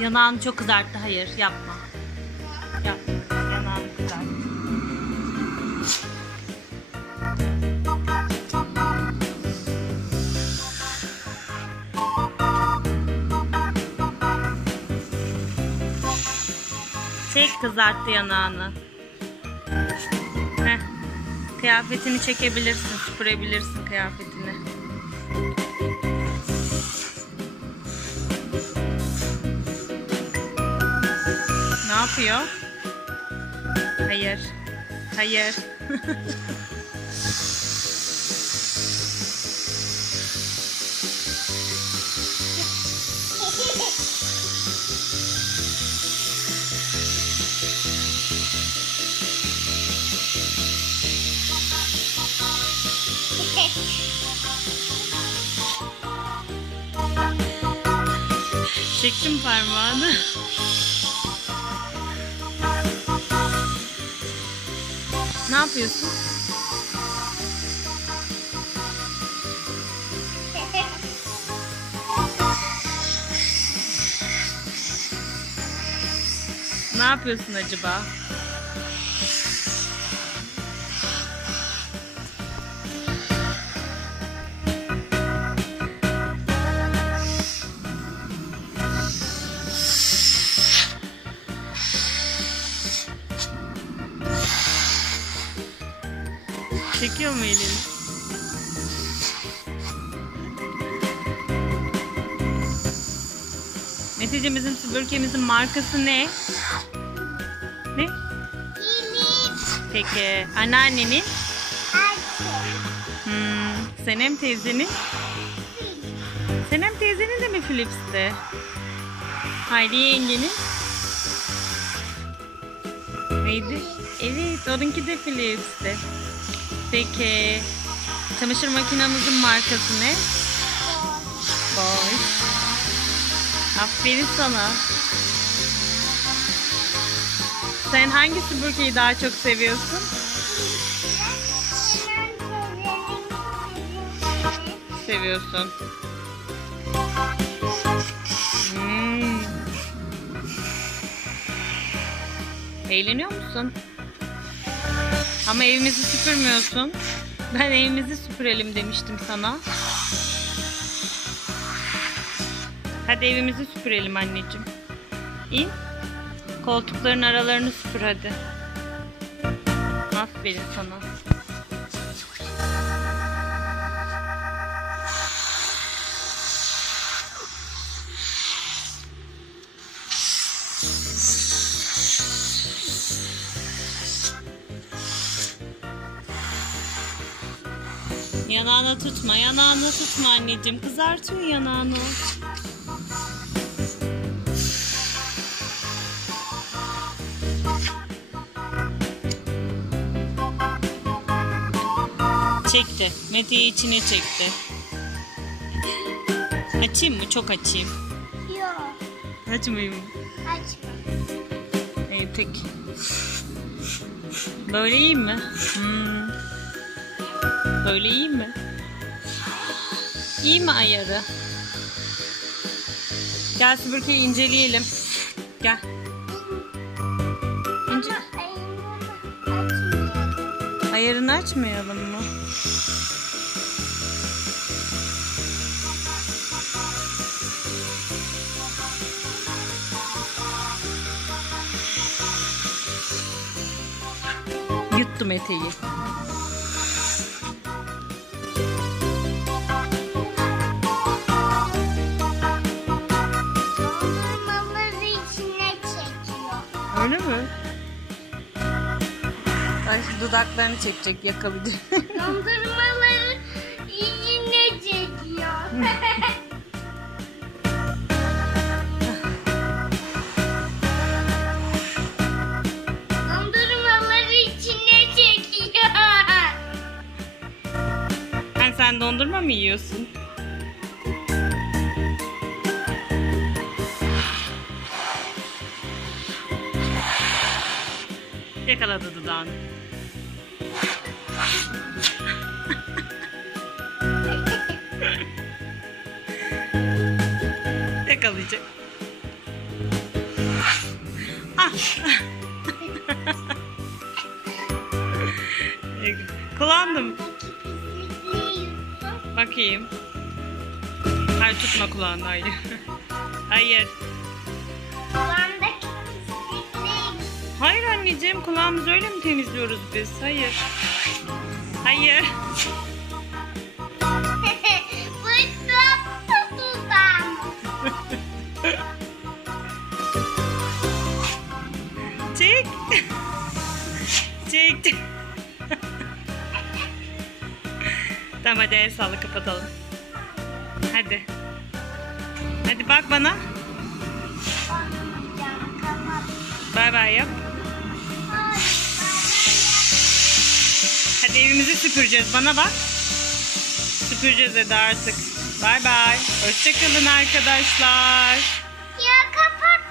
Yanağını çok kızarttı. Hayır, yapma. Yapma. Yanağını kızarttı. Çek, kızarttı yanağını. Heh. Kıyafetini çekebilirsin, süpürebilirsin kıyafetini. Ne yapıyor? Hayır. Hayır. Çektim parmağını. Ne yapıyorsun? Ne yapıyorsun acaba? Çekiyor mu elini? Meteciğim, bizim süpürgemizin markası ne? Ne? Philips. Peki anneannenin? Arçelik. Senem teyzenin? Senem teyzenin de mi Philips'ti? Hayriye yengenin? Neydi? Evet, onunki de Philips'ti. Peki çamaşır makinamızın markası ne? Bosch. Aferin sana. Sen hangi süpürgeyi daha çok seviyorsun? Seviyorsun. Eğleniyor musun? Ama evimizi süpürmüyorsun. Ben evimizi süpürelim demiştim sana. Hadi evimizi süpürelim anneciğim. İn. Koltukların aralarını süpür hadi. Aferin sana. Yanağına tutma, yanağına tutma anneciğim. Kızartıyor yanağını. Çekti. Mete'yi içine çekti. Açayım mı? Çok açayım. Yok. Açmayayım mı? Açma. İyi peki. Böyle iyi mi? Böyle iyi mi? İyi mi ayarı? Gel süpürgeyi inceleyelim. Gel. İnce. Ayarını açmayalım mı? Yuttum eteği. Dondurmaları içine çekiyor. Öyle mi? Ay, dudaklarını çekecek, yakabilir. Dondurmaları içine çekiyor. Dondurmaları içine çekiyor. Sen dondurma mı yiyorsun? Yakaladı dudağını. Yakalayacak. Ah. Kullandım. Bakayım. Hayır, tutma kulağını. Hayır. Hayır. Kulağımdaki pislikleri Hayır anneciğim, kulağımızı öyle mi temizliyoruz biz? Hayır. Hayır. Bu ıslak dudağım. Çek. Çek. Tamam, hadi el salla, kapatalım. Hadi. Hadi bak bana. Olmayacağım, kapat. Bay bay yap. Hadi evimizi süpüreceğiz. Bana bak. Süpüreceğiz hadi artık. Bay bay. Hoşçakalın arkadaşlar. Ya kapat.